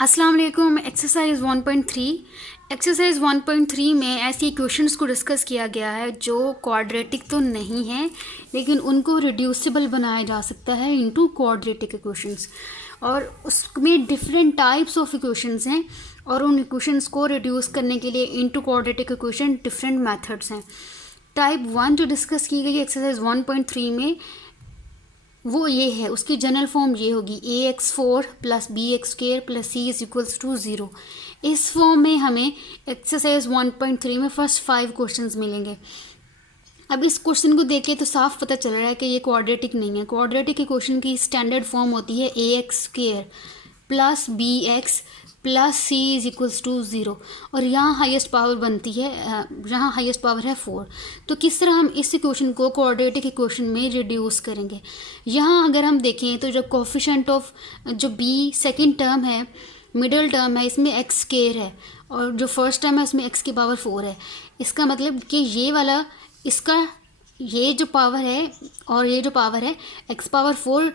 अस्सलाम वालेकुम। एक्सरसाइज 1.3 में ऐसी इक्वेशंस को डिस्कस किया गया है जो क्वाड्रेटिक तो नहीं है लेकिन उनको रिड्यूसिबल बनाया जा सकता है इनटू क्वाड्रेटिक इक्वेशंस। और उसमें डिफरेंट टाइप्स ऑफ इक्वेशंस हैं और उन इक्वेशंस को रिड्यूस करने के लिए into quadratic equation different methods हैं। टाइप 1 जो डिस्कस की गई एक्सरसाइज 1.3 में वो ये है, उसकी जनरल फॉर्म ये होगी ax4 plus bx² plus c is equals to 0। इस फॉर्म में हमें एक्सरसाइज 1.3 में फर्स्ट 5 क्वेश्चंस मिलेंगे। अब इस क्वेश्चन को देख के तो साफ पता चल रहा है कि ये क्वाड्रेटिक नहीं है। क्वाड्रेटिक इक्वेशन की स्टैंडर्ड फॉर्म होती है ax² plus bx plus c is equals to 0 और यहाँ हाईएस्ट पावर बनती है, यहाँ हाईएस्ट पावर है 4। तो किस तरह हम इस इक्वेशन को क्वाड्रेटिक इक्वेशन में रिड्यूस करेंगे। यहाँ अगर हम देखें तो जो कोफिशिएंट ऑफ जो b सेकंड टर्म है, मिडिल टर्म है, इसमें x² है और जो फर्स्ट टर्म है उसमें x की पावर 4 है। इसका मतलब कि ये वाला इसका ये जो पावर है और ये जो पावर है x पावर 4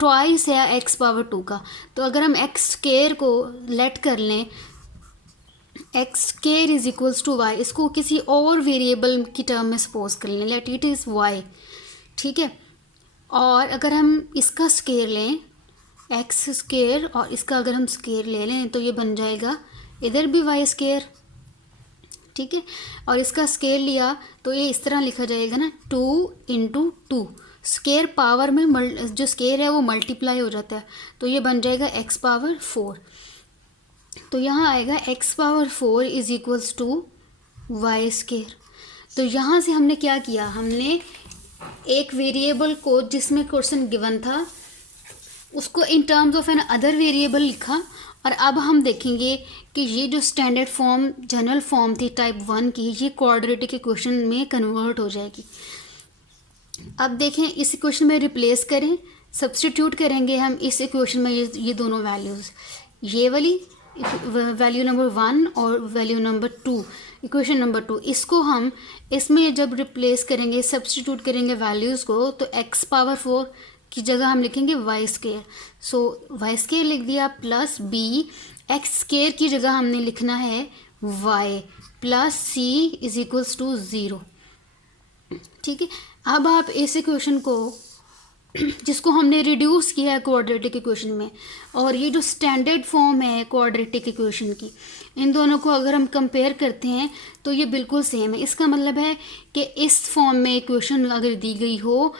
ट्वाइस है x पावर 2 का। तो अगर हम x² को लेट कर लें x² is equals to y, इसको किसी और वेरिएबल की टर्म में सपोज कर लें, लेट इट इज़ y, ठीक है। और अगर हम इसका स्केयर लें x² और इसका अगर हम स्केयर ले लें तो ये बन जाएगा इधर भी y², ठीक है। और इसका स्केयर लिया तो ये इस तरह लिखा जाएगा ना 2 इंटू 2, स्केयर पावर में जो स्केयर है वो मल्टीप्लाई हो जाता है तो ये बन जाएगा x पावर 4। तो यहाँ आएगा x power 4 is equals to y²। तो यहाँ से हमने क्या किया, हमने एक वेरिएबल को जिसमें क्वेश्चन गिवन था उसको in terms of another variable लिखा और अब हम देखेंगे कि ये जो स्टैंडर्ड फॉर्म जनरल फॉर्म थी टाइप 1 की, ये क्वाड्रेटिक इक्वेशन में कन्वर्ट हो जाएगी। अब देखें इस इक्वेशन में रिप्लेस करें, सब्स्टिट्यूट करेंगे हम इस इक्वेशन में ये दोनों वैल्यूज़, ये वाली वैल्यू नंबर 1 और वैल्यू नंबर 2, इक्वेशन नंबर 2, इसको हम इसमें जब रिप्लेस करेंगे सब्स्टिट्यूट करेंगे वैल्यूज़ को तो x पावर 4 की जगह हम लिखेंगे y²। सो y² लिख दिया प्लस b, x² की जगह हमने लिखना है y plus c is equals to 0, ठीक है। अब आप इस इक्वेशन को जिसको हमने रिड्यूस किया है क्वाड्रेटिक इक्वेशन में और ये जो स्टैंडर्ड फॉर्म है क्वाड्रेटिक इक्वेशन की, इन दोनों को अगर हम कंपेयर करते हैं तो ये बिल्कुल सेम है। इसका मतलब है कि इस फॉर्म में इक्वेशन अगर दी गई हो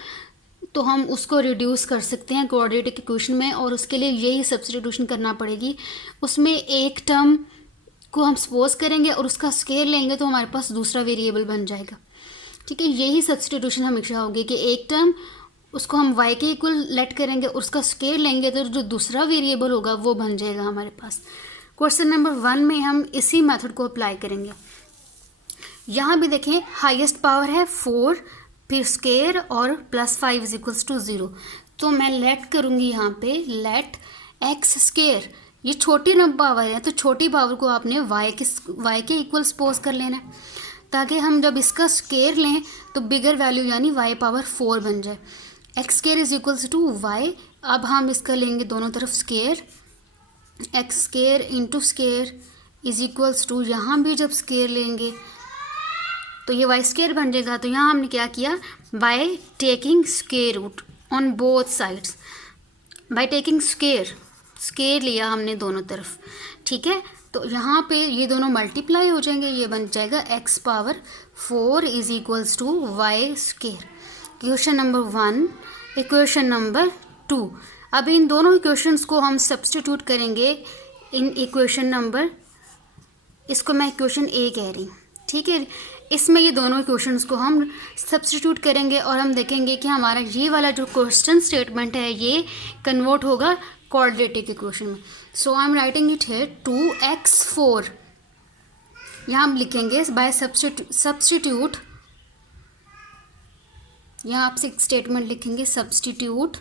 तो हम उसको रिड्यूस कर सकते हैं क्वाड्रेटिक इक्वेशन में और उसके लिए यही सब्स्टिट्यूशन करना पड़ेगी। उसमें एक टर्म को हम सपोज करेंगे और उसका स्केयर लेंगे तो हमारे पास दूसरा वेरिएबल बन जाएगा, ठीक है। यही सब्स्टिट्यूशन हमेशा होगी कि एक टर्म उसको हम y के इक्वल लेट करेंगे और उसका स्केयर लेंगे तो जो दूसरा वेरिएबल होगा वो बन जाएगा हमारे पास। क्वेश्चन नंबर 1 में हम इसी मेथड को अप्लाई करेंगे। यहाँ भी देखें हाईएस्ट पावर है 4 फिर स्केयर और प्लस 5 इज इक्वल्स टू 0। तो मैं लेट करूँगी यहाँ पे लेट x², ये छोटी नंबर पावर है तो छोटी पावर को आपने y के इक्वल सपोज कर लेना है ताकि हम जब इसका स्केयर लें तो बिगर वैल्यू यानी y पावर 4 बन जाए। x² is equals to y, अब हम इसका लेंगे दोनों तरफ square, x² into square is equals to, यहाँ भी जब स्केयर लेंगे तो ये y² बन जाएगा। तो यहाँ हमने क्या किया, by taking square root on both sides, by taking square लिया हमने दोनों तरफ, ठीक है। तो यहाँ पे ये दोनों मल्टीप्लाई हो जाएंगे, ये बन जाएगा x power 4 is equals to y²। Equation number 1, equation number 2। अब इन दोनों इक्वेशंस को हम सब्स्टिट्यूट करेंगे इन इक्वेशन नंबर, इसको मैं इक्वेशन A कह रही हूँ, ठीक है। इसमें ये दोनों इक्वेशंस को हम सब्स्टिट्यूट करेंगे और हम देखेंगे कि हमारा ये वाला जो क्वेश्चन स्टेटमेंट है ये कन्वर्ट होगा क्वाड्रेटिक इक्वेशन में। सो आई एम राइटिंग इट है 2x4, यहाँ हम लिखेंगे बाय सब्स्टिट्यूट, यहाँ आपसे एक स्टेटमेंट लिखेंगे सब्स्टिट्यूट,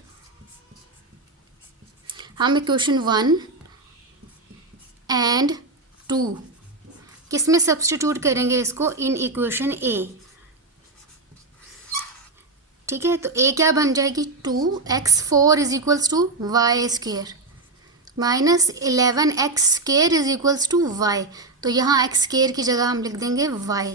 हम इक्वेशन 1 एंड 2 किस में सब्स्टिट्यूट करेंगे, इसको इन इक्वेशन A, ठीक है। तो A क्या बन जाएगी 2x4 is equals to y², minus 11x² is equals to y, तो यहाँ x² की जगह हम लिख देंगे y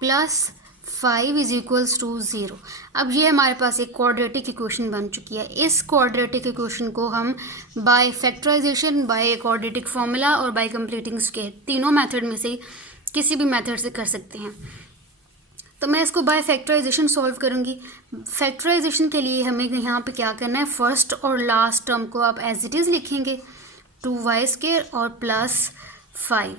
plus 5 is equals to 0। अब ये हमारे पास एक क्वाड्रेटिक इक्वेशन बन चुकी है। इस क्वाड्रेटिक इक्वेशन को हम by factorization, by quadratic formula और बाय कंप्लीटिंग स्क्वायर, तीनों मेथड में से किसी भी मेथड से कर सकते हैं। तो मैं इसको बाय फैक्टराइजेशन सॉल्व करूँगी। फैक्टराइजेशन के लिए हमें यहाँ पे क्या करना है, फर्स्ट और लास्ट टर्म को आप एज इट इज़ लिखेंगे 2y² और प्लस 5।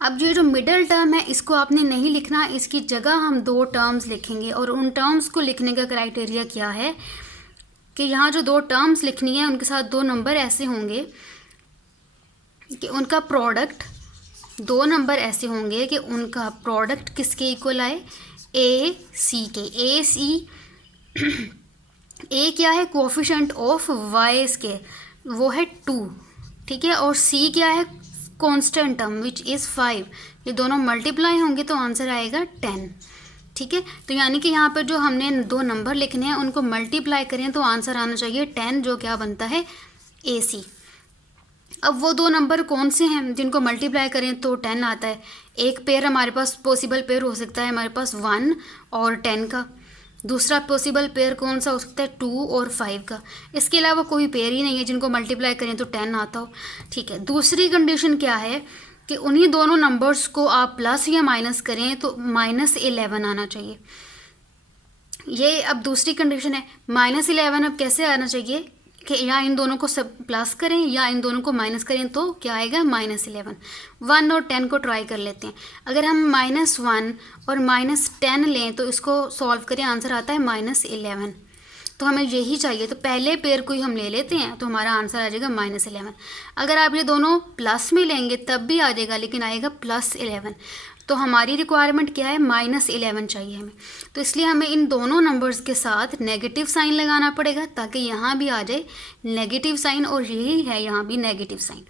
अब ये जो मिडल टर्म है इसको आपने नहीं लिखना, इसकी जगह हम 2 टर्म्स लिखेंगे। और उन टर्म्स को लिखने का क्राइटेरिया क्या है कि यहाँ जो 2 टर्म्स लिखनी है उनके साथ 2 नंबर ऐसे होंगे कि उनका प्रोडक्ट, 2 नंबर ऐसे होंगे कि उनका प्रोडक्ट किसके इक्वल आए, ए सी के। ए सी ए क्या है, कोफिशिएंट ऑफ वाई के, वो है 2, ठीक है। और सी क्या है, कांस्टेंट टर्म विच इज़ 5। ये दोनों मल्टीप्लाई होंगे तो आंसर आएगा 10, ठीक है। तो यानी कि यहाँ पर जो हमने 2 नंबर लिखने हैं उनको मल्टीप्लाई करें तो आंसर आना चाहिए 10, जो क्या बनता है ए सी। अब वो 2 नंबर कौन से हैं जिनको मल्टीप्लाई करें तो 10 आता है। एक पेयर हमारे पास पॉसिबल पेयर हो सकता है हमारे पास 1 और 10 का। दूसरा पॉसिबल पेयर कौन सा हो सकता है, 2 और 5 का। इसके अलावा कोई पेयर ही नहीं है जिनको मल्टीप्लाई करें तो 10 आता हो, ठीक है। दूसरी कंडीशन क्या है कि उन्हीं दोनों नंबर्स को आप प्लस या माइनस करें तो -11 आना चाहिए। ये अब दूसरी कंडीशन है। -11 अब कैसे आना चाहिए कि या इन दोनों को सब प्लस करें या इन दोनों को माइनस करें तो क्या आएगा -11। 1 और 10 को ट्राई कर लेते हैं। अगर हम -1 और -10 लें तो इसको सॉल्व करें, आंसर आता है -11। तो हमें यही चाहिए, तो पहले पेयर को ही हम ले लेते हैं तो हमारा आंसर आ जाएगा -11। अगर आप ये दोनों प्लस में लेंगे तब भी आ जाएगा, लेकिन आएगा +11। तो हमारी रिक्वायरमेंट क्या है, -11 चाहिए हमें। तो इसलिए हमें इन दोनों नंबर्स के साथ नेगेटिव साइन लगाना पड़ेगा ताकि यहाँ भी आ जाए नेगेटिव साइन, और यही है यहाँ भी नेगेटिव साइन,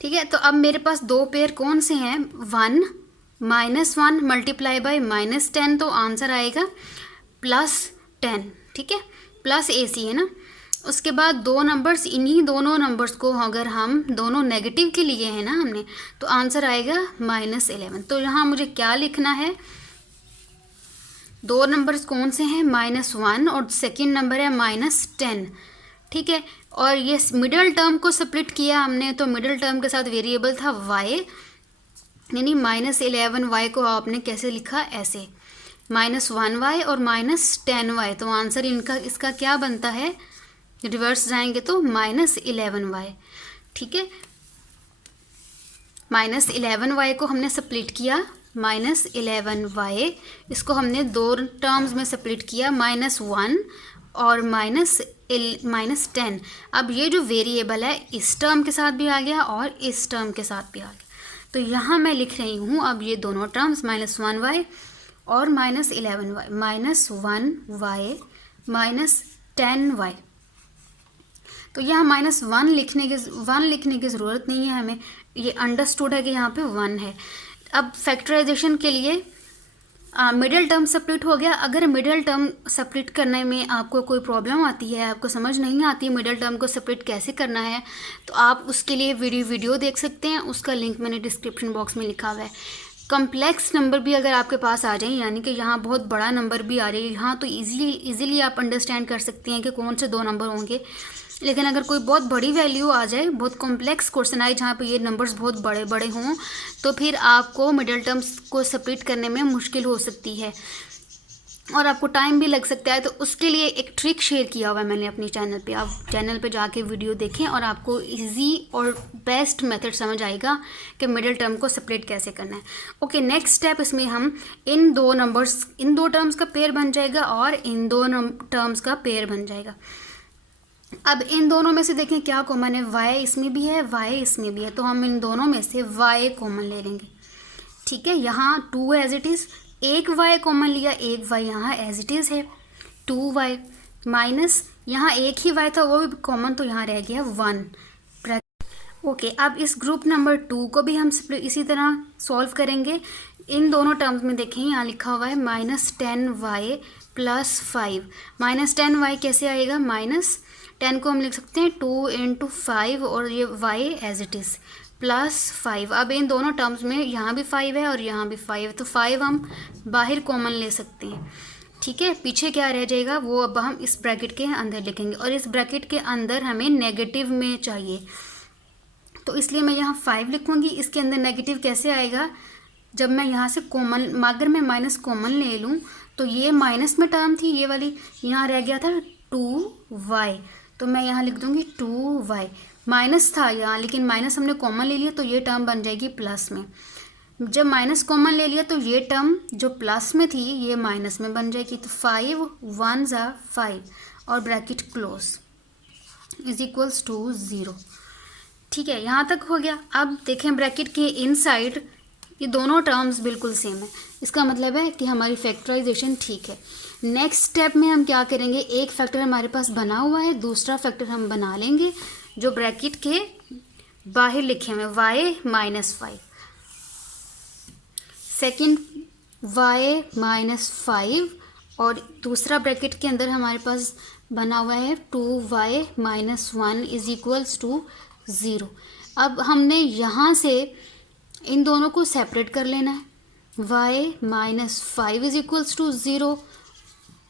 ठीक है। तो अब मेरे पास 2 पेयर कौन से हैं, 1 -1 मल्टीप्लाई बाय -10, तो आंसर आएगा +10, ठीक है। प्लस ए सी है ना। उसके बाद 2 नंबर्स, इन्हीं दोनों नंबर्स को अगर हम दोनों नेगेटिव के लिए हैं ना हमने, तो आंसर आएगा -11। तो यहाँ मुझे क्या लिखना है, 2 नंबर्स कौन से हैं, -1 और सेकंड नंबर है -10, ठीक है। और ये मिडल टर्म को स्प्लिट किया हमने, तो मिडल टर्म के साथ वेरिएबल था y, यानी -11y को आपने कैसे लिखा, ऐसे -1y और -10y। तो आंसर इनका इसका क्या बनता है, रिवर्स जाएंगे तो -11y, ठीक है। -11y को हमने स्प्लिट किया, -11y, इसको हमने 2 टर्म्स में स्प्लिट किया, -1 और -10। अब ये जो वेरिएबल है इस टर्म के साथ भी आ गया और इस टर्म के साथ भी आ गया। तो यहाँ मैं लिख रही हूँ अब ये दोनों टर्म्स, -1y और -11y, -1y -10y। तो यहाँ -1 लिखने की ज़रूरत नहीं है हमें, ये अंडरस्टूड है कि यहाँ पे 1 है। अब फैक्टराइजेशन के लिए मिडिल टर्म स्प्लिट हो गया। अगर मिडिल टर्म स्प्लिट करने में आपको कोई प्रॉब्लम आती है, आपको समझ नहीं आती है मिडिल टर्म को स्प्लिट कैसे करना है, तो आप उसके लिए वीडियो देख सकते हैं, उसका लिंक मैंने डिस्क्रिप्शन बॉक्स में लिखा हुआ है। कम्प्लेक्स नंबर भी अगर आपके पास आ जाए, यानी कि यहाँ बहुत बड़ा नंबर भी आ जाए यहाँ, तो ईजिली आप अंडरस्टैंड कर सकते हैं कि कौन से 2 नंबर होंगे। लेकिन अगर कोई बहुत बड़ी वैल्यू आ जाए, बहुत कॉम्प्लेक्स क्वेश्चन आए जहाँ पे ये नंबर्स बहुत बड़े बड़े हों, तो फिर आपको मिडिल टर्म्स को स्प्लिट करने में मुश्किल हो सकती है और आपको टाइम भी लग सकता है। तो उसके लिए एक ट्रिक शेयर किया हुआ है मैंने अपने चैनल पे, आप चैनल पे जाके वीडियो देखें और आपको इजी और बेस्ट मेथड समझ आएगा कि मिडिल टर्म को स्प्लिट कैसे करना है। ओके, नेक्स्ट स्टेप, इसमें हम इन 2 टर्म्स का पेयर बन जाएगा और इन 2 टर्म्स का पेयर बन जाएगा। अब इन दोनों में से देखें क्या कॉमन है, y इसमें भी है, y इसमें भी है, तो हम इन दोनों में से y कॉमन ले लेंगे, ठीक है। यहाँ 2 एज इट इज़, एक y कॉमन लिया, एक y यहाँ एज इट इज़ है 2y, माइनस यहाँ एक ही y था वो भी कॉमन, तो यहाँ रह गया 1। ओके, अब इस ग्रुप नंबर 2 को भी हम इसी तरह सॉल्व करेंगे। इन दोनों टर्म्स में देखें यहाँ लिखा हुआ है -10y + 5। -10y कैसे आएगा? -10 को हम लिख सकते हैं 2 × 5 और ये y एज इट इज़ +5। अब इन दोनों टर्म्स में यहाँ भी 5 है और यहाँ भी 5 है, तो 5 हम बाहर कॉमन ले सकते हैं। ठीक है, पीछे क्या रह जाएगा वो अब हम इस ब्रैकेट के अंदर लिखेंगे, और इस ब्रैकेट के अंदर हमें नेगेटिव में चाहिए, तो इसलिए मैं यहाँ 5 लिखूँगी। इसके अंदर नेगेटिव कैसे आएगा? जब मैं यहाँ से कॉमन, अगर मैं माइनस कॉमन ले लूँ तो ये माइनस में टर्म थी ये वाली, यहाँ रह गया था 2y, तो मैं यहाँ लिख दूँगी 2y। माइनस था यहाँ, लेकिन माइनस हमने कॉमन ले लिया तो ये टर्म बन जाएगी प्लस में। जब माइनस कॉमन ले लिया तो ये टर्म जो प्लस में थी ये माइनस में बन जाएगी, तो 5 1 = 5 और ब्रैकेट क्लोज = 0। ठीक है, यहाँ तक हो गया। अब देखें ब्रैकेट के इनसाइड ये दोनों टर्म्स बिल्कुल सेम है, इसका मतलब है कि हमारी फैक्टराइजेशन ठीक है। नेक्स्ट स्टेप में हम क्या करेंगे, एक फैक्टर हमारे पास बना हुआ है, दूसरा फैक्टर हम बना लेंगे जो ब्रैकेट के बाहर लिखे हुए y -5, सेकेंड y -5, और दूसरा ब्रैकेट के अंदर हमारे पास बना हुआ है 2y - 1 = 0। अब हमने यहाँ से इन दोनों को सेपरेट कर लेना है, y -5 = 0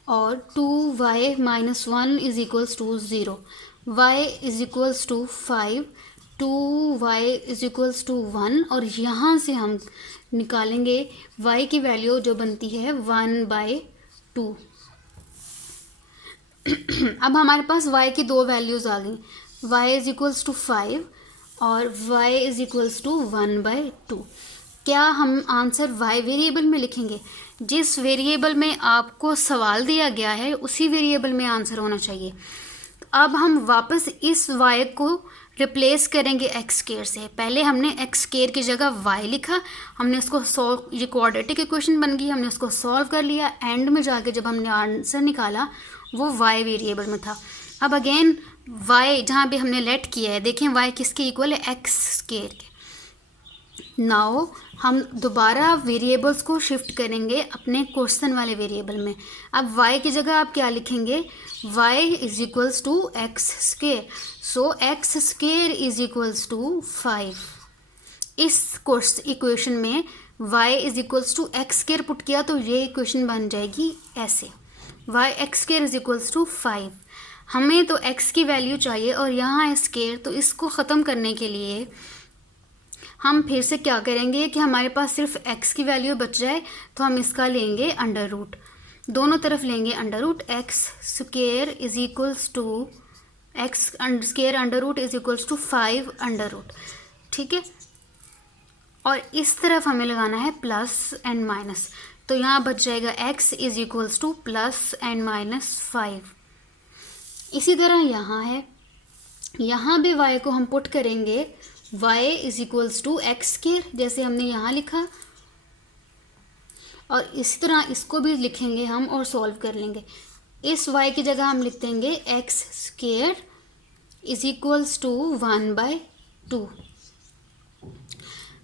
और 2y - 1 = 0। y = 5, 2y = 1, और यहाँ से हम निकालेंगे y की वैल्यू जो बनती है 1/2। अब हमारे पास y की दो वैल्यूज़ आ गई, y = 5 और y = 1/2। क्या हम आंसर y वेरिएबल में लिखेंगे? जिस वेरिएबल में आपको सवाल दिया गया है उसी वेरिएबल में आंसर होना चाहिए। अब हम वापस इस y को रिप्लेस करेंगे x² से। पहले हमने x² की जगह y लिखा, हमने उसको सॉल्व, ये क्वाड्रेटिक इक्वेशन बन गई, हमने उसको सॉल्व कर लिया। एंड में जाके जब हमने आंसर निकाला वो y वेरिएबल में था। अब अगेन y जहाँ भी हमने लेट किया है, देखें y किसके इक्वल है? x² के। नाउ हम दोबारा वेरिएबल्स को शिफ्ट करेंगे अपने क्वेश्चन वाले वेरिएबल में। अब y की जगह आप क्या लिखेंगे? y = x², सो x² = 5। इस इक्वेशन में y = x² पुट किया तो ये इक्वेशन बन जाएगी ऐसे, y(x² = 5। हमें तो x की वैल्यू चाहिए और यहाँ है स्केयर, तो इसको ख़त्म करने के लिए हम फिर से क्या करेंगे कि हमारे पास सिर्फ x की वैल्यू बच जाए तो हम इसका लेंगे अंडर रूट, दोनों तरफ लेंगे under root. x² = 5 under root, ठीक है। और इस तरफ हमें लगाना है प्लस एंड माइनस, तो यहाँ बच जाएगा x = +& -5। इसी तरह यहाँ है, यहाँ भी y को हम पुट करेंगे, y = x², जैसे हमने यहाँ लिखा, और इसी तरह इसको भी लिखेंगे हम और सॉल्व कर लेंगे। इस y की जगह हम लिख देंगे x² = 1/2।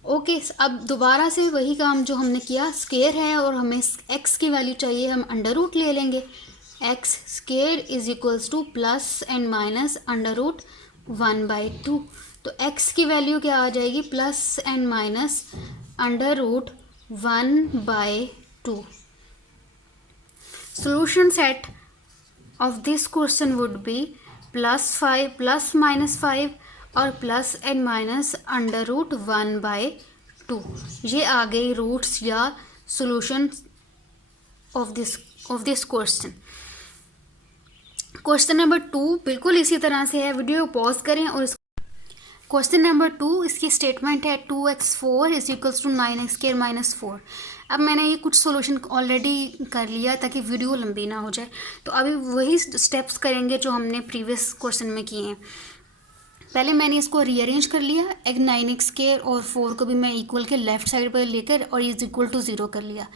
ओके, अब दोबारा से वही काम जो हमने किया, स्केयर है और हमें x की वैल्यू चाहिए, हम अंडर रूट ले लेंगे। x² = +& -√1/2, तो x की वैल्यू क्या आ जाएगी? +&-√1/2। Solution set of this question would be +5 + -5 और +& -√1/2। ये आ गई रूट्स या solution of this question. Question number 2 बिल्कुल इसी तरह से है, वीडियो पॉज करें और क्वेश्चन नंबर 2 इसकी स्टेटमेंट है 2x4 = 9x² - 4। अब मैंने ये कुछ सॉल्यूशन ऑलरेडी कर लिया ताकि वीडियो लंबी ना हो जाए, तो अभी वही स्टेप्स करेंगे जो हमने प्रीवियस क्वेश्चन में किए हैं। पहले मैंने इसको रीअरेंज कर लिया, एक 9x² और 4 को भी मैं इक्वल के लेफ्ट साइड पर लेकर और इज इक्वल टू 0 कर लिया।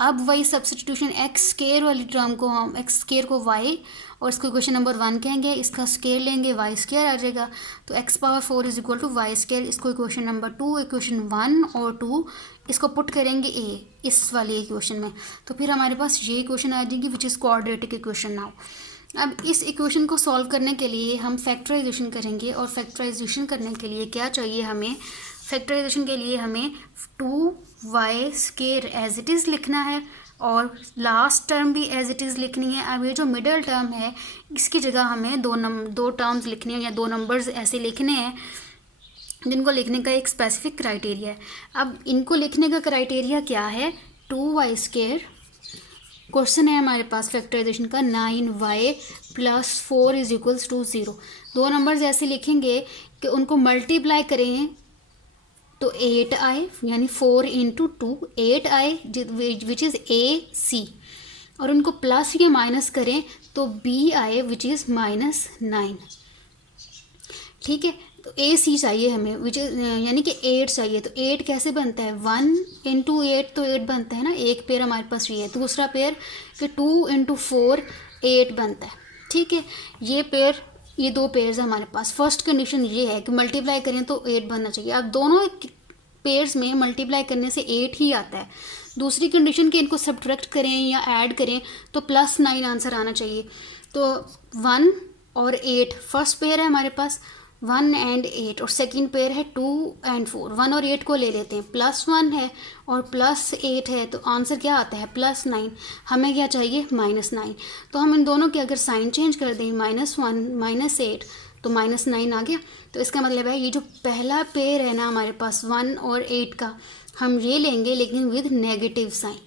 अब वही सब्स्टिट्यूशन x² वाली टर्म को हम x² को y और इसको इक्वेशन नंबर 1 कहेंगे, इसका स्केयर लेंगे y² आ जाएगा। तो x⁴ is equal to y², इसको इक्वेशन नंबर 2, इक्वेशन 1 और 2 इसको पुट करेंगे a इस वाली इक्वेशन में, तो फिर हमारे पास ये इक्वेशन आ जाएगी which is quadratic equation now. अब इस इक्वेशन को सॉल्व करने के लिए हम फैक्टराइजेशन करेंगे, और फैक्टराइजेशन करने के लिए क्या चाहिए हमें, फैक्टराइजेशन के लिए हमें 2y² एज इट इज़ लिखना है और लास्ट टर्म भी एज इट इज़ लिखनी है। अब ये जो मिडल टर्म है इसकी जगह हमें दो टर्म्स लिखने हैं या दो नंबर्स ऐसे लिखने हैं जिनको लिखने का एक स्पेसिफिक क्राइटेरिया है। अब इनको लिखने का क्राइटेरिया क्या है, 2y², क्वेश्चन है हमारे पास फैक्टराइजेशन का 9y + 4 इज इक्वल्स टू 0। दो नंबर्स ऐसे लिखेंगे कि उनको मल्टीप्लाई करें तो 8 आए, यानी 4 × 2 8 आए विच इज़ AC, और उनको प्लस या माइनस करें तो B आए विच इज़ -9। ठीक है, तो AC चाहिए हमें विच इज़ यानी कि 8 चाहिए। तो 8 कैसे बनता है, 1 × 8 तो 8 बनता है ना, एक पेयर हमारे पास ये है। दूसरा पेयर कि 2 × 4 8 बनता है। ठीक है, ये दो पेयर्स हमारे पास। फर्स्ट कंडीशन ये है कि मल्टीप्लाई करें तो 8 बनना चाहिए। अब दोनों पेयर्स में मल्टीप्लाई करने से 8 ही आता है। दूसरी कंडीशन कि इनको सब्ट्रैक्ट करें या ऐड करें तो +9 आंसर आना चाहिए। तो 1 और 8 फर्स्ट पेयर है हमारे पास, 1 और 8, और सेकेंड पेयर है 2 और 4। 1 और 8 को ले लेते हैं, +1 है और +8 है, तो आंसर क्या आता है +9। हमें क्या चाहिए -9। तो हम इन दोनों के अगर साइन चेंज कर दें, -1 -8 तो -9 आ गया। तो इसका मतलब है ये जो पहला पेयर है ना हमारे पास 1 और 8 का, हम ये लेंगे लेकिन विद नेगेटिव साइन।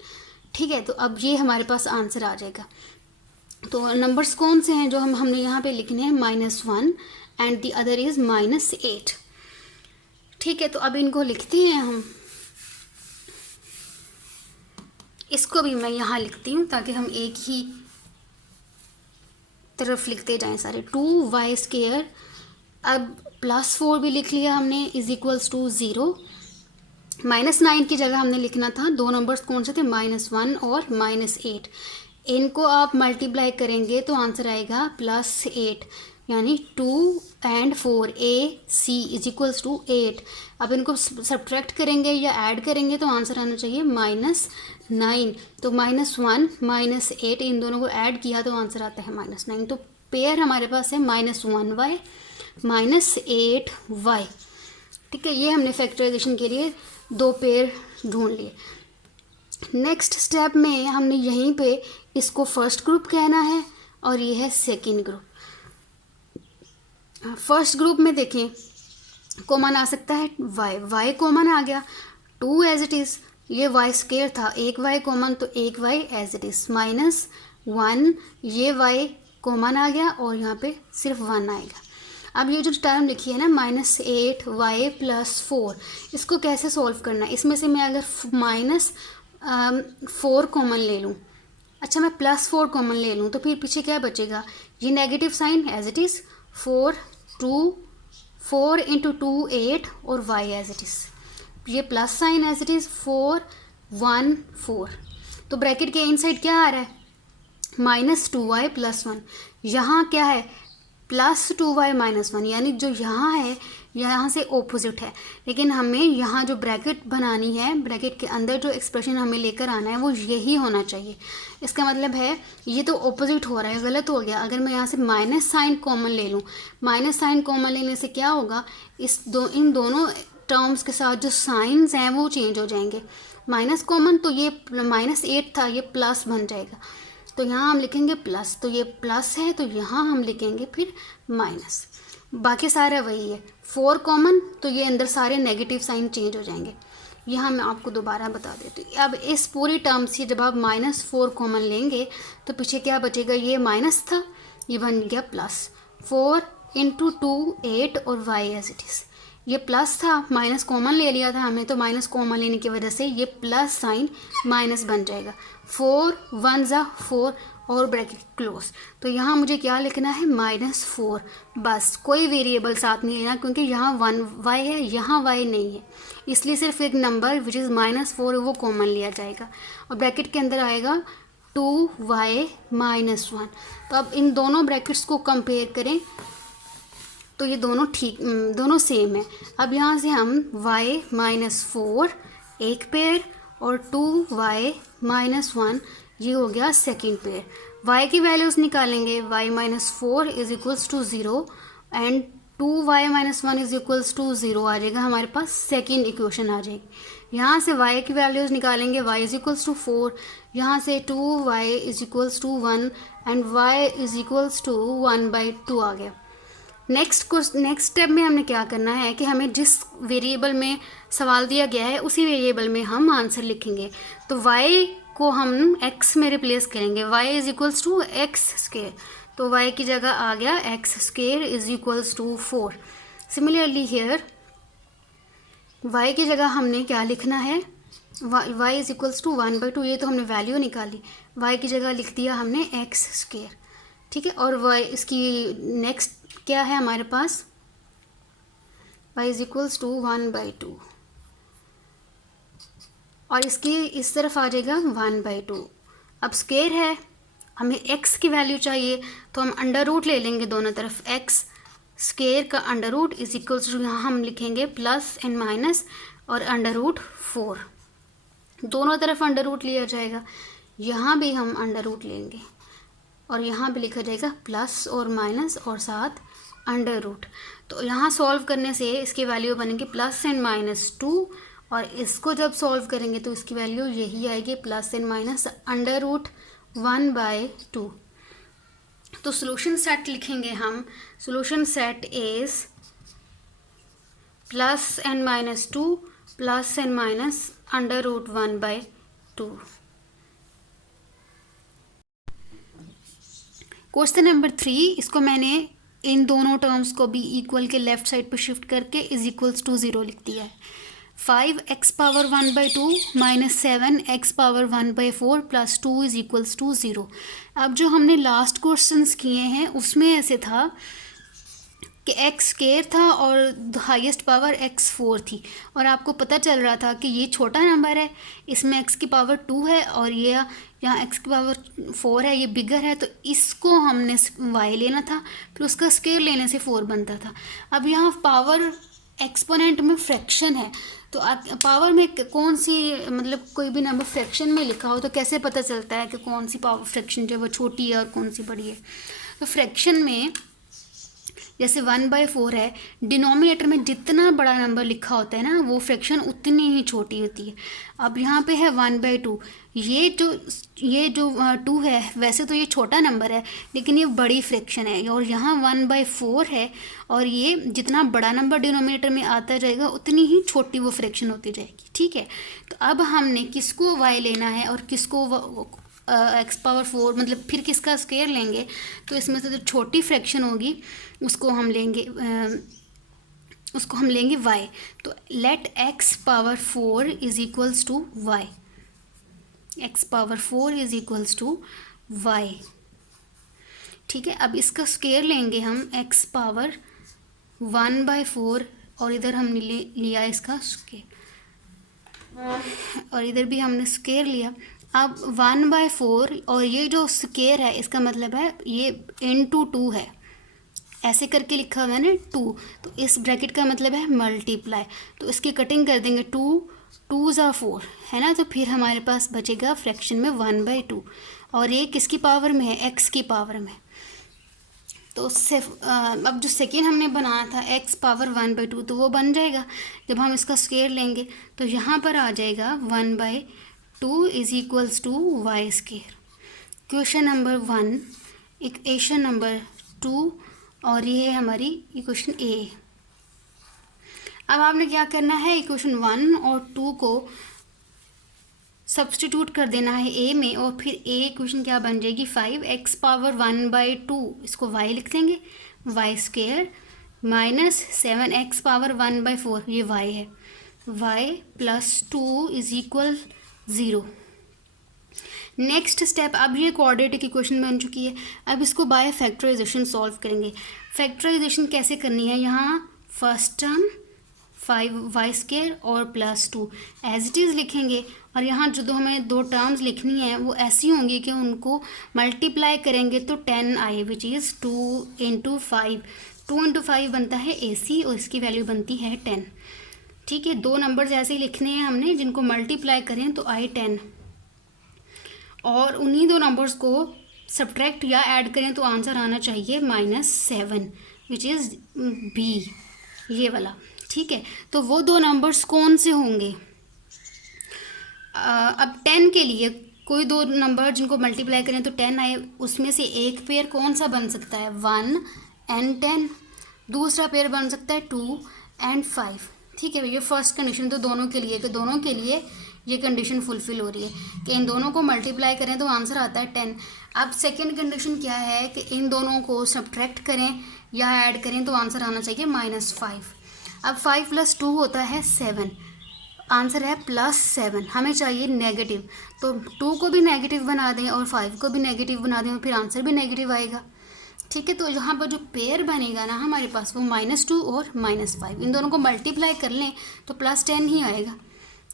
ठीक है, तो अब ये हमारे पास आंसर आ जाएगा। तो नंबर्स कौन से हैं जो हमने यहाँ पे लिखने हैं, -1 एंड द अदर इज -8। ठीक है, तो अब इनको लिखते हैं हम। इसको भी मैं यहाँ लिखती हूँ ताकि हम एक ही तरफ लिखते जाएं सारे। 2y², अब +4 भी लिख लिया हमने, इज इक्वल्स टू 0। -9 की जगह हमने लिखना था, दो नंबर्स कौन से थे, -1 और -8। इनको आप मल्टीप्लाई करेंगे तो आंसर आएगा +8, यानी 2 और 4 AC इज इक्वल्स टू 8। अब इनको सब्ट्रैक्ट करेंगे या ऐड करेंगे तो आंसर आना चाहिए -9। तो -1 -8 इन दोनों को ऐड किया तो आंसर आता है -9। तो पेयर हमारे पास है -1y -8y। ठीक है, ये हमने फैक्टराइजेशन के लिए दो पेयर ढूंढ लिए। नेक्स्ट स्टेप में हमने यहीं पे इसको फर्स्ट ग्रुप कहना है और ये है सेकंड ग्रुप। फर्स्ट ग्रुप में देखें कॉमन आ सकता है y कॉमन आ गया, 2 एज इट इज़, ये y² था, एक y कॉमन तो एक y एज इट इज़, -1 ये y कॉमन आ गया और यहाँ पे सिर्फ 1 आएगा। अब ये जो टर्म लिखी है ना -8y + 4, इसको कैसे सॉल्व करना है, इसमें से मैं अगर -4 कॉमन ले लूँ, अच्छा मैं +4 कॉमन ले लूँ तो फिर पीछे क्या बचेगा, ये negative sign as it is, 4 × 2 8 और y एज इट इज़, ये plus sign as it is, 4 1 4। तो ब्रैकेट के इनसाइड क्या आ रहा है, -2y + 1। यहाँ क्या है, +2y - 1, यानी जो यहाँ है यहाँ से ऑपोजिट है। लेकिन हमें यहाँ जो ब्रैकेट बनानी है, ब्रैकेट के अंदर जो एक्सप्रेशन हमें लेकर आना है वो यही होना चाहिए। इसका मतलब है ये तो ऑपोजिट हो रहा है, गलत हो गया। अगर मैं यहाँ से माइनस साइन कॉमन ले लूँ, माइनस साइन कॉमन लेने से क्या होगा, इन दोनों टर्म्स के साथ जो साइंस हैं वो चेंज हो जाएंगे। माइनस कॉमन तो ये -8 था, ये प्लस बन जाएगा, तो यहाँ हम लिखेंगे प्लस, तो ये प्लस है तो यहाँ हम लिखेंगे फिर माइनस। बाकी सारा वही है, 4 कॉमन तो ये अंदर सारे नेगेटिव साइन चेंज हो जाएंगे। यहाँ मैं आपको दोबारा बता देती हूँ। अब इस पूरी टर्म से जब आप -4 कॉमन लेंगे तो पीछे क्या बचेगा, ये माइनस था, ये बन गया प्लस, 4 × 2 8 और y एज इट इज़, ये प्लस था, माइनस कॉमन ले लिया था हमने, तो माइनस कॉमन लेने की वजह से ये प्लस साइन माइनस बन जाएगा। 4 1 = 4 और ब्रैकेट क्लोज। तो यहाँ मुझे क्या लिखना है, -4, बस कोई वेरिएबल साथ नहीं लेना क्योंकि यहाँ 1y है, यहाँ y नहीं है, इसलिए सिर्फ एक नंबर विच इज़ -4 वो कॉमन लिया जाएगा और ब्रैकेट के अंदर आएगा 2y -1। तो अब इन दोनों ब्रैकेट्स को कंपेयर करें तो ये दोनों सेम है। अब यहाँ से हम y -4 एक पेयर और 2y -1 ये हो गया सेकेंड पेयर। y की वैल्यूज़ निकालेंगे, y -4 is equals to 0 and 2y -1 is equals to 0 आ जाएगा, हमारे पास सेकेंड इक्वेशन आ जाएगी। यहाँ से y की वैल्यूज़ निकालेंगे, y इज इक्वल्स टू 4, यहाँ से 2y is equals to 1 and y is equals to 1/2 आ गया। नेक्स्ट स्टेप में हमने क्या करना है कि हमें जिस वेरिएबल में सवाल दिया गया है उसी वेरिएबल में हम आंसर लिखेंगे। तो y को हम x में रिप्लेस करेंगे, y is equals to x square, तो y की जगह आ गया x square is equals to 4। Similarly here y की जगह हमने क्या लिखना है, y इज इक्वल्स टू 1/2, ये तो हमने वैल्यू निकाली, y की जगह लिख दिया हमने एक्स स्क्वेयर, ठीक है। और y इसकी नेक्स्ट क्या है हमारे पास, y इज इक्वल्स टू 1/2 और इसकी इस तरफ आ जाएगा 1/2। अब स्क्वायर है, हमें x की वैल्यू चाहिए तो हम अंडर रूट ले लेंगे दोनों तरफ, x स्क्वायर का under root is equals to, यहाँ हम लिखेंगे प्लस एंड माइनस और अंडर रूट 4, दोनों तरफ अंडर रूट लिया जाएगा, यहाँ भी हम अंडर रूट लेंगे और यहाँ भी लिखा जाएगा प्लस और माइनस और साथ अंडर रूट। तो यहाँ सॉल्व करने से इसकी वैल्यू बनेगी प्लस एंड -2 और इसको जब सॉल्व करेंगे तो इसकी वैल्यू यही आएगी plus and minus under root 1/2। तो सॉल्यूशन सेट लिखेंगे हम, solution set is plus and -2 plus and minus under root 1/2। Question number 3, इसको मैंने इन दोनों टर्म्स को भी इक्वल के लेफ्ट साइड पर शिफ्ट करके इज इक्वल्स टू 0 लिख दिया है। 5x power 1/2 minus 7x power 1/4 plus 2 is equals to 0। अब जो हमने लास्ट क्वेश्चंस किए हैं उसमें ऐसे था कि x स्क्वायर था और हाईएस्ट पावर x4 थी और आपको पता चल रहा था कि ये छोटा नंबर है, इसमें x की पावर 2 है और ये यहाँ x की पावर 4 है, ये बिगर है, तो इसको हमने y लेना था, फिर उसका स्क्वायर लेने से 4 बनता था। अब यहाँ पावर एक्सपोनेंट में फ्रैक्शन है, तो पावर में कौन सी, मतलब कोई भी नंबर फ्रैक्शन में लिखा हो तो कैसे पता चलता है कि कौन सी पावर फ्रैक्शन जो है वो छोटी है और कौन सी बड़ी है। तो फ्रैक्शन में जैसे 1/4 है, डिनोमिनेटर में जितना बड़ा नंबर लिखा होता है ना वो फ्रैक्शन उतनी ही छोटी होती है। अब यहाँ पे है 1/2, ये जो 2 है वैसे तो ये छोटा नंबर है लेकिन ये बड़ी फ्रैक्शन है, और यहाँ 1/4 है और ये जितना बड़ा नंबर डिनोमिनेटर में आता जाएगा उतनी ही छोटी वो फ्रैक्शन होती जाएगी, ठीक है। तो अब हमने किसको y लेना है और किसको x पावर 4, मतलब फिर किसका स्क्वायर लेंगे, तो इसमें से जो छोटी फ्रैक्शन होगी उसको हम लेंगे y। तो let x power 4 is equals to y, x power 4 is equals to y, ठीक है। अब इसका स्क्वायर लेंगे हम x पावर 1/4 और इधर हमने लिया इसका स्क्वायर और इधर भी हमने स्क्वायर लिया। अब 1/4 और ये जो स्क्वायर है इसका मतलब है ये इंटू 2 है, ऐसे करके लिखा हुआ है ना 2, तो इस ब्रैकेट का मतलब है मल्टीप्लाई, तो इसकी कटिंग कर देंगे 2 ज़ा 4 है ना, तो फिर हमारे पास बचेगा फ्रैक्शन में 1/2 और ये किसकी पावर में है, x की पावर में। तो उससे अब जो सेकेंड हमने बनाना था x पावर 1/2 तो वो बन जाएगा जब हम इसका स्क्वायर लेंगे, तो यहाँ पर आ जाएगा 1/2 is equals to y square. Question number 1, equation number 2 और ये है हमारी इक्वेशन A। अब आपने क्या करना है, इक्वेशन 1 और 2 को सब्स्टिट्यूट कर देना है A में और फिर A इक्वेशन क्या बन जाएगी, 5x पावर 1/2 इसको y लिख देंगे, y square minus 7x power 1/4 ये y है, y plus 2 is equal 0। Next step, अब ये क्वाड्रेटिक इक्वेशन बन चुकी है, अब इसको बाय फैक्टराइजेशन सॉल्व करेंगे। फैक्टराइजेशन कैसे करनी है, यहाँ फर्स्ट टर्म 5y² और +2 एज इट इज़ लिखेंगे, और यहाँ जो हमें दो टर्म्स लिखनी है वो ऐसी होंगी कि उनको मल्टीप्लाई करेंगे तो 10 आए, विच इज़ 2 × 5। 2 × 5 बनता है AC और इसकी वैल्यू बनती है 10। ठीक है, दो नंबर्स ऐसे ही लिखने हैं हमने जिनको मल्टीप्लाई करें तो आए 10, और उन्हीं दो नंबर्स को सब्ट्रैक्ट या ऐड करें तो आंसर आना चाहिए -7, विच इज़ B, ये वाला। ठीक है, तो वो दो नंबर्स कौन से होंगे? अब 10 के लिए कोई दो नंबर जिनको मल्टीप्लाई करें तो 10 आए, उसमें से एक पेयर कौन सा बन सकता है? 1 and 10। दूसरा पेयर बन सकता है 2 and 5। ठीक है, ये फर्स्ट कंडीशन तो दोनों के लिए, कि दोनों के लिए ये कंडीशन फुलफिल हो रही है कि इन दोनों को मल्टीप्लाई करें तो आंसर आता है 10। अब सेकेंड कंडीशन क्या है कि इन दोनों को सब्ट्रैक्ट करें या ऐड करें तो आंसर आना चाहिए -5। अब 5 + 2 होता है 7, आंसर है +7। हमें चाहिए नेगेटिव, तो 2 को भी नेगेटिव बना दें और 5 को भी नेगेटिव बना दें, फिर आंसर भी नेगेटिव आएगा। ठीक है, तो यहाँ पर जो पेयर बनेगा ना हमारे पास वो -2 और -5, इन दोनों को मल्टीप्लाई कर लें तो +10 ही आएगा।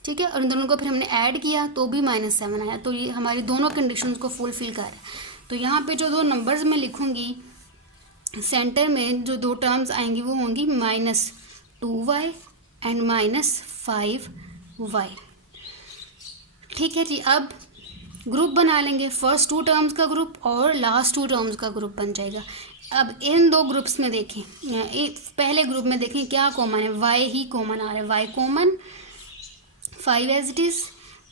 ठीक है, और इन दोनों को फिर हमने ऐड किया तो भी -7 आया, तो ये हमारी दोनों कंडीशंस को फुलफिल कर रहा है। तो यहाँ पे जो दो नंबर्स मैं लिखूँगी, सेंटर में जो दो टर्म्स आएंगी वो होंगी -2y एंड -5y। ठीक है जी, अब ग्रुप बना लेंगे, फर्स्ट 2 टर्म्स का ग्रुप और लास्ट 2 टर्म्स का ग्रुप बन जाएगा। अब इन दो ग्रुप्स में देखें, पहले ग्रुप में देखें क्या कॉमन है, y ही कॉमन आ रहा है, y common, 5 as it is,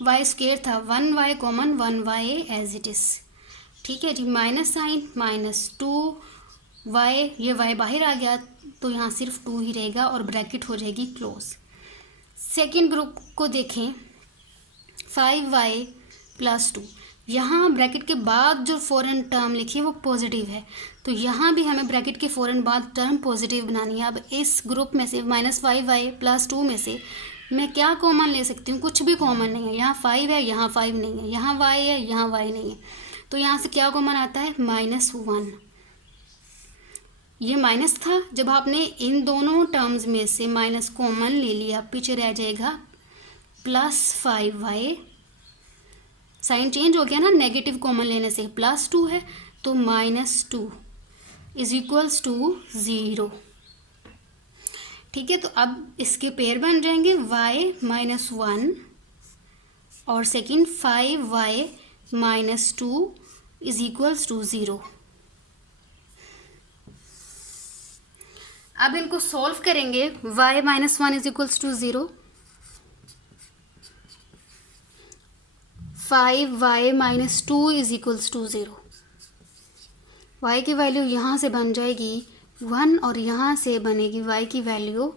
y² था 1y common, 1y as it is. ठीक है जी, माइनस साइन, -2y, ये y बाहर आ गया तो यहाँ सिर्फ 2 ही रहेगा और ब्रैकेट हो जाएगी क्लोज। सेकेंड ग्रुप को देखें, 5y + 2, यहाँ ब्रैकेट के बाद जो फ़ौरन टर्म लिखी है वो पॉजिटिव है, तो यहाँ भी हमें ब्रैकेट के फ़ौरन बाद टर्म पॉजिटिव बनानी है। अब इस ग्रुप में से -5y + 2 में से मैं क्या कॉमन ले सकती हूँ? कुछ भी कॉमन नहीं है, यहाँ 5 है, यहाँ 5 नहीं है, यहाँ y है, यहाँ y नहीं है, तो यहाँ से क्या कॉमन आता है? -1। ये माइनस था, जब आपने इन दोनों टर्म्स में से माइनस कॉमन ले लिया, पीछे रह जाएगा +5y, साइन चेंज हो गया ना, नेगेटिव कॉमन लेने से, +2 है तो -2 = 0। ठीक है, तो अब इसके पेयर बन जाएंगे y -1 और सेकंड 5y -2 = 0। अब इनको सॉल्व करेंगे, y -1 = 0, 5y -2 = 0। y की वैल्यू यहाँ से बन जाएगी 1 और यहाँ से बनेगी y की वैल्यू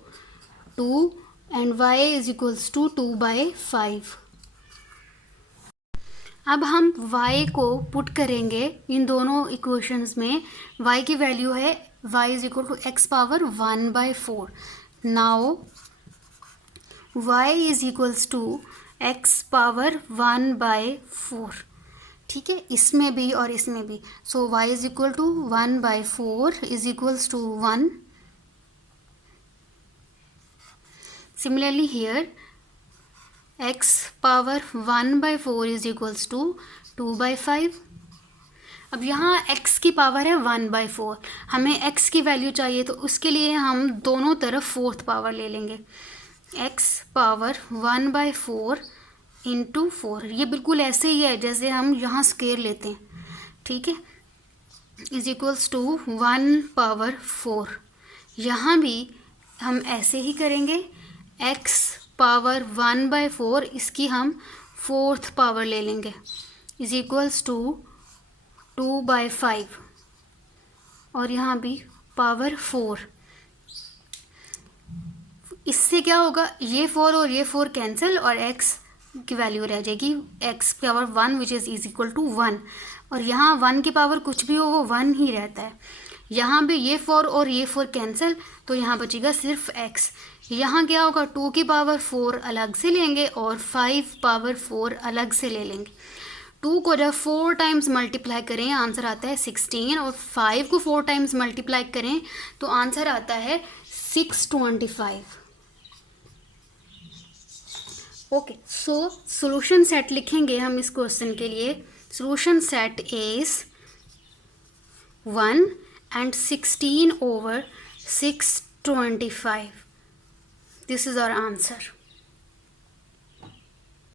2 एंड y = 2/5। अब हम y को पुट करेंगे इन दोनों इक्वेशंस में, y की वैल्यू है y = x⁴। Now y = x⁴। ठीक है, इसमें भी और इसमें भी, सो y = 1/4 = 1। Similarly here x⁴ = 2/5। अब यहाँ x की पावर है 1/4, हमें x की वैल्यू चाहिए तो उसके लिए हम दोनों तरफ 4th पावर ले लेंगे, x⁴ 1/4 × 4, ये बिल्कुल ऐसे ही है जैसे हम यहाँ स्क्वायर लेते हैं। ठीक है, = 1/4। यहाँ भी हम ऐसे ही करेंगे, x⁴ 1/4, इसकी हम 4th पावर ले लेंगे, = 2/5, और यहाँ भी पावर 4। इससे क्या होगा, ये 4 और ये 4 कैंसिल और x की वैल्यू रह जाएगी x⁴ विच इज़ = 1, और यहाँ 1 की पावर कुछ भी हो वो 1 ही रहता है। यहाँ भी ये 4 और ये 4 कैंसिल, तो यहाँ बचेगा सिर्फ x। यहाँ क्या होगा, 2 की पावर 4 अलग से लेंगे और 5 पावर 4 अलग से ले लेंगे। 2 को जब 4 टाइम्स मल्टीप्लाई करें आंसर आता है 16, और 5 को 4 टाइम्स मल्टीप्लाई करें तो आंसर आता है 625। ओके, सो सॉल्यूशन सेट लिखेंगे हम इस क्वेश्चन के लिए। Solution set is 1 and 16 over 625. This is our answer.